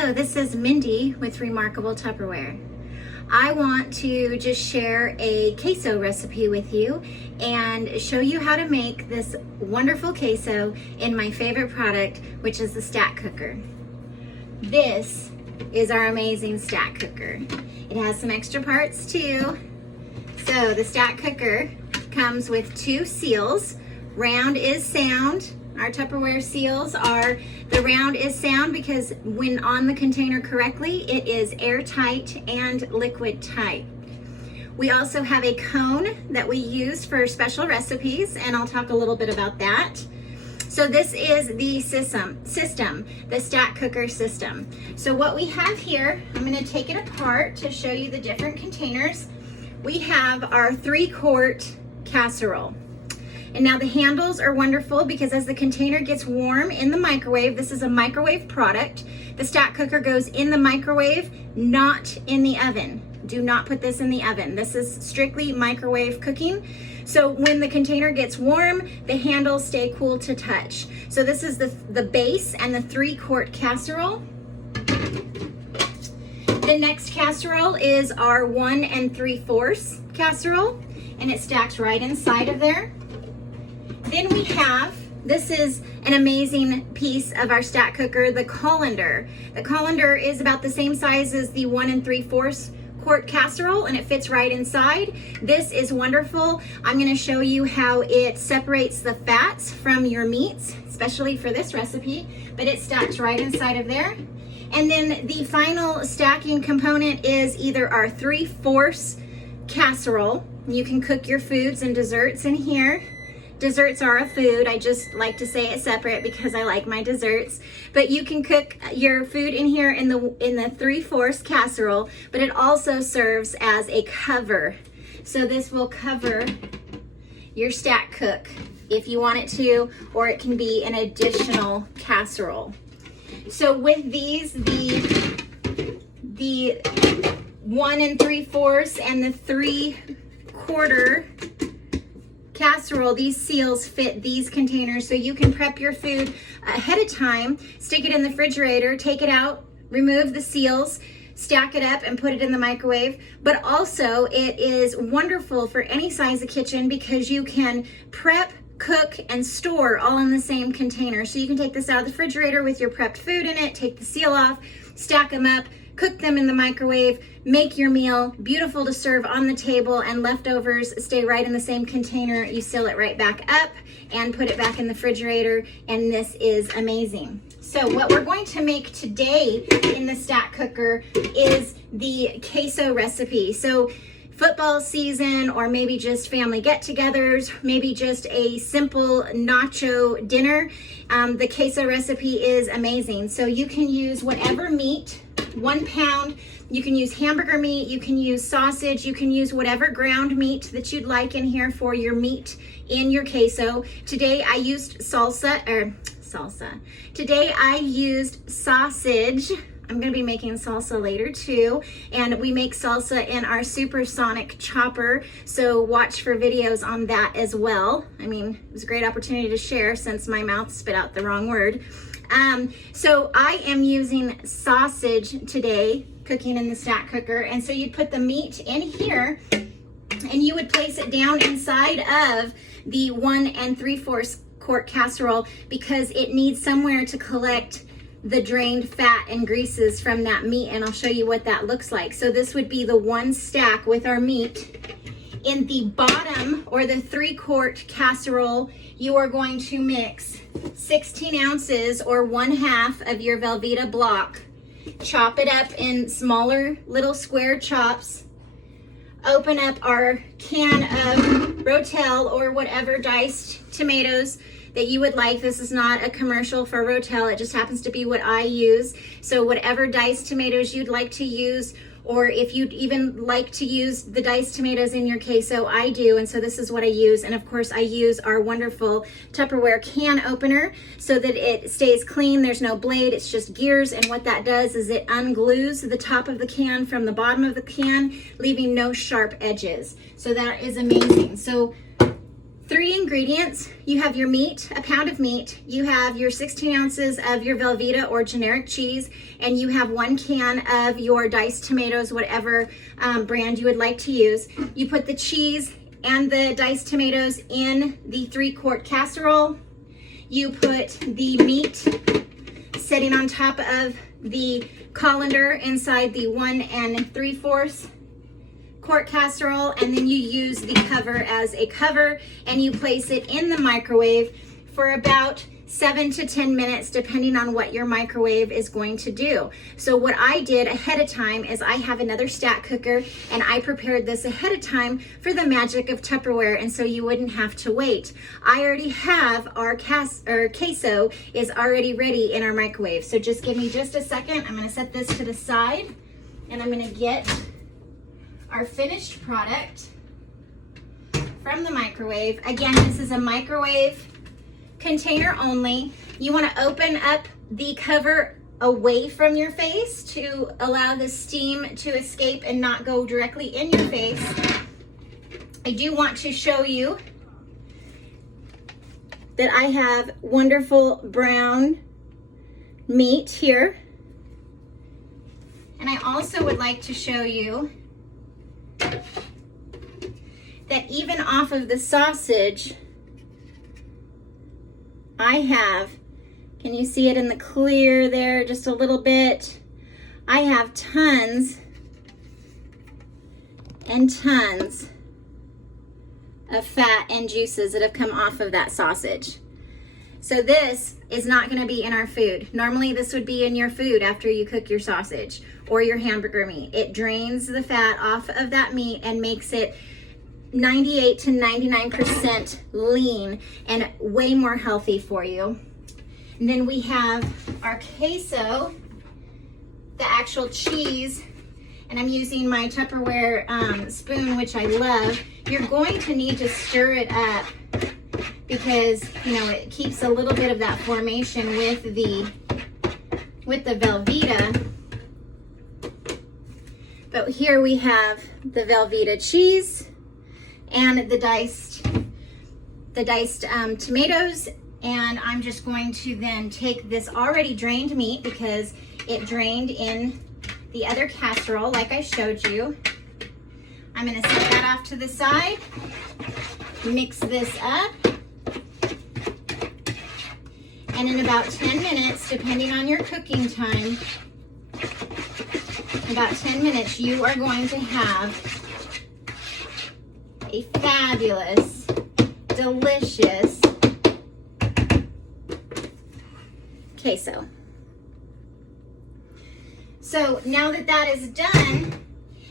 Hello, this is Mindy with Remarkable Tupperware. I want to just share a queso recipe with you and show you how to make this wonderful queso in my favorite product, which is the Stack Cooker. This is our amazing Stack Cooker. It has some extra parts too. So the Stack Cooker comes with 2 seals. Round is sound. Our Tupperware seals are, the round is sound because when on the container correctly, it is airtight and liquid tight. We also have a cone that we use for special recipes, and I'll talk a little bit about that. So this is the system, the Stack Cooker system. So what we have here, I'm going to take it apart to show you the different containers. We have our 3-quart casserole. And now the handles are wonderful because as the container gets warm in the microwave, this is a microwave product. The Stack Cooker goes in the microwave, not in the oven. Do not put this in the oven. This is strictly microwave cooking. So when the container gets warm, the handles stay cool to touch. So this is the base and the 3-quart casserole. The next casserole is our 1 3/4 casserole, and it stacks right inside of there. Then we have, this is an amazing piece of our Stack Cooker, the Colander. The Colander is about the same size as the 1 3/4 quart casserole, and it fits right inside. This is wonderful. I'm going to show you how it separates the fats from your meats, especially for this recipe, but it stacks right inside of there. And then the final stacking component is either our 3/4 casserole. You can cook your foods and desserts in here. Desserts are a food. I just like to say it separate because I like my desserts. But you can cook your food in here in the 3/4 casserole, but it also serves as a cover. So this will cover your Stack Cook if you want it to, or it can be an additional casserole. So with these, the 1 3/4 and the 3/4 casserole, these seals fit these containers, so you can prep your food ahead of time, stick it in the refrigerator, take it out, remove the seals, stack it up and put it in the microwave. But also it is wonderful for any size of kitchen because you can prep, cook, and store all in the same container. So you can take this out of the refrigerator with your prepped food in it, take the seal off, stack them up, cook them in the microwave, make your meal, beautiful to serve on the table, and leftovers stay right in the same container. You seal it right back up and put it back in the refrigerator, and this is amazing. So what we're going to make today in the Stack Cooker is the queso recipe. So football season, or maybe just family get-togethers, maybe just a simple nacho dinner, the queso recipe is amazing. So you can use whatever meat, 1 pound, you can use hamburger meat, you can use sausage, you can use whatever ground meat that you'd like in here for your meat in your queso. Today I used Today I used sausage. I'm going to be making salsa later too, and we make salsa in our supersonic chopper, so watch for videos on that as well. I mean, it was a great opportunity to share since my mouth spit out the wrong word. So I am using sausage today, cooking in the Stack Cooker, and so you'd put the meat in here and you would place it down inside of the 1 3/4 quart casserole because it needs somewhere to collect the drained fat and greases from that meat, and I'll show you what that looks like. So this would be the 1 stack with our meat. In the bottom, or the 3-quart casserole, you are going to mix 16 ounces or 1/2 of your Velveeta block. Chop it up in smaller little square chops. Open up our can of Rotel or whatever diced tomatoes that you would like. This is not a commercial for Rotel, it just happens to be what I use. So whatever diced tomatoes you'd like to use, or if you'd even like to use the diced tomatoes in your queso, I do, and so this is what I use. And of course I use our wonderful Tupperware Can Opener so that it stays clean, there's no blade, it's just gears, and what that does is it unglues the top of the can from the bottom of the can, leaving no sharp edges. So that is amazing. So 3 ingredients. You have your meat, a pound of meat, you have your 16 ounces of your Velveeta or generic cheese, and you have 1 can of your diced tomatoes, whatever brand you would like to use. You put the cheese and the diced tomatoes in the 3-quart casserole. You put the meat sitting on top of the colander inside the 1 3/4 quart casserole, and then you use the cover as a cover, and you place it in the microwave for about 7 to 10 minutes, depending on what your microwave is going to do. So what I did ahead of time is I have another stack cooker, and I prepared this ahead of time for the magic of Tupperware, and so you wouldn't have to wait. I already have our queso is already ready in our microwave. So just give me just a second. I'm gonna set this to the side, and I'm gonna get our finished product from the microwave. Again, this is a microwave container only. You want to open up the cover away from your face to allow the steam to escape and not go directly in your face. I do want to show you that I have wonderful brown meat here. And I also would like to show you that even off of the sausage, I have, can you see it in the clear there just a little bit? I have tons and tons of fat and juices that have come off of that sausage. So this is not going to be in our food. Normally this would be in your food after you cook your sausage or your hamburger meat. It drains the fat off of that meat and makes it 98 to 99% lean and way more healthy for you. And then we have our queso, the actual cheese, and I'm using my Tupperware spoon, which I love. You're going to need to stir it up because, you know, it keeps a little bit of that formation with the Velveeta. But here we have the Velveeta cheese and the diced tomatoes, and I'm just going to then take this already drained meat because it drained in the other casserole like I showed you. I'm going to set that off to the side, mix this up, and in about 10 minutes, depending on your cooking time, about 10 minutes, you are going to have a fabulous, delicious queso. So now that that is done,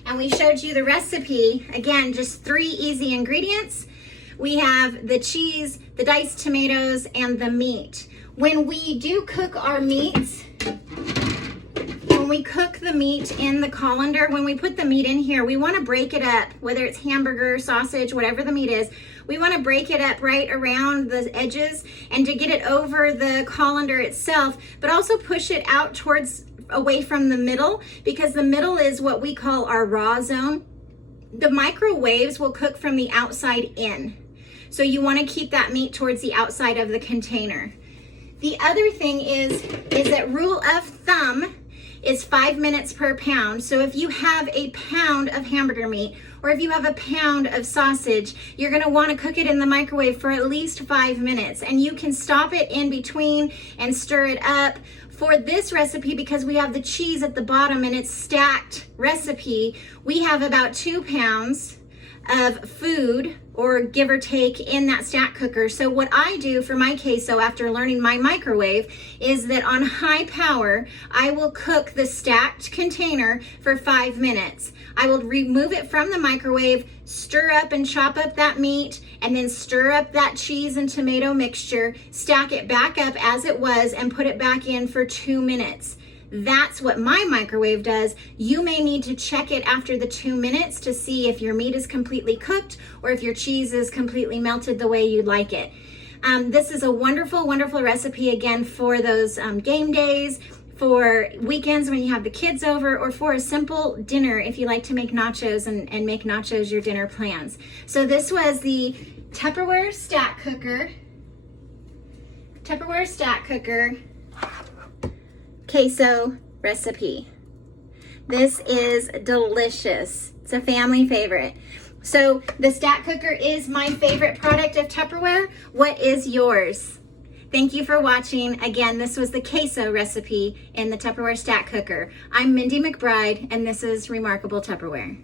and we showed you the recipe, again, just 3 easy ingredients. We have the cheese, the diced tomatoes, and the meat. When we do cook our meats, when we cook the meat in the colander, when we put the meat in here, we want to break it up, whether it's hamburger, sausage, whatever the meat is, we want to break it up right around the edges and to get it over the colander itself, but also push it out towards away from the middle, because the middle is what we call our raw zone. The microwaves will cook from the outside in. So you want to keep that meat towards the outside of the container. The other thing is that rule of thumb is 5 minutes per pound. So if you have a pound of hamburger meat or if you have a pound of sausage, you're going to want to cook it in the microwave for at least 5 minutes, and you can stop it in between and stir it up. For this recipe, because we have the cheese at the bottom and it's stacked recipe, we have about 2 pounds of food, or give or take, in that stack cooker. So what I do for my queso after learning my microwave is that on high power, I will cook the stacked container for 5 minutes. I will remove it from the microwave, stir up and chop up that meat, and then stir up that cheese and tomato mixture, stack it back up as it was, and put it back in for 2 minutes. That's what my microwave does. You may need to check it after the 2 minutes to see if your meat is completely cooked or if your cheese is completely melted the way you'd like it. This is a wonderful, wonderful recipe, again, for those game days, for weekends when you have the kids over, or for a simple dinner if you like to make nachos and make nachos your dinner plans. So this was the Tupperware Stack Cooker. Tupperware Stack Cooker Queso recipe. This is delicious. It's a family favorite. So the Stack Cooker is my favorite product of Tupperware. What is yours? Thank you for watching. Again, this was the queso recipe in the Tupperware Stack Cooker. I'm Mindy McBride, and this is Remarkable Tupperware.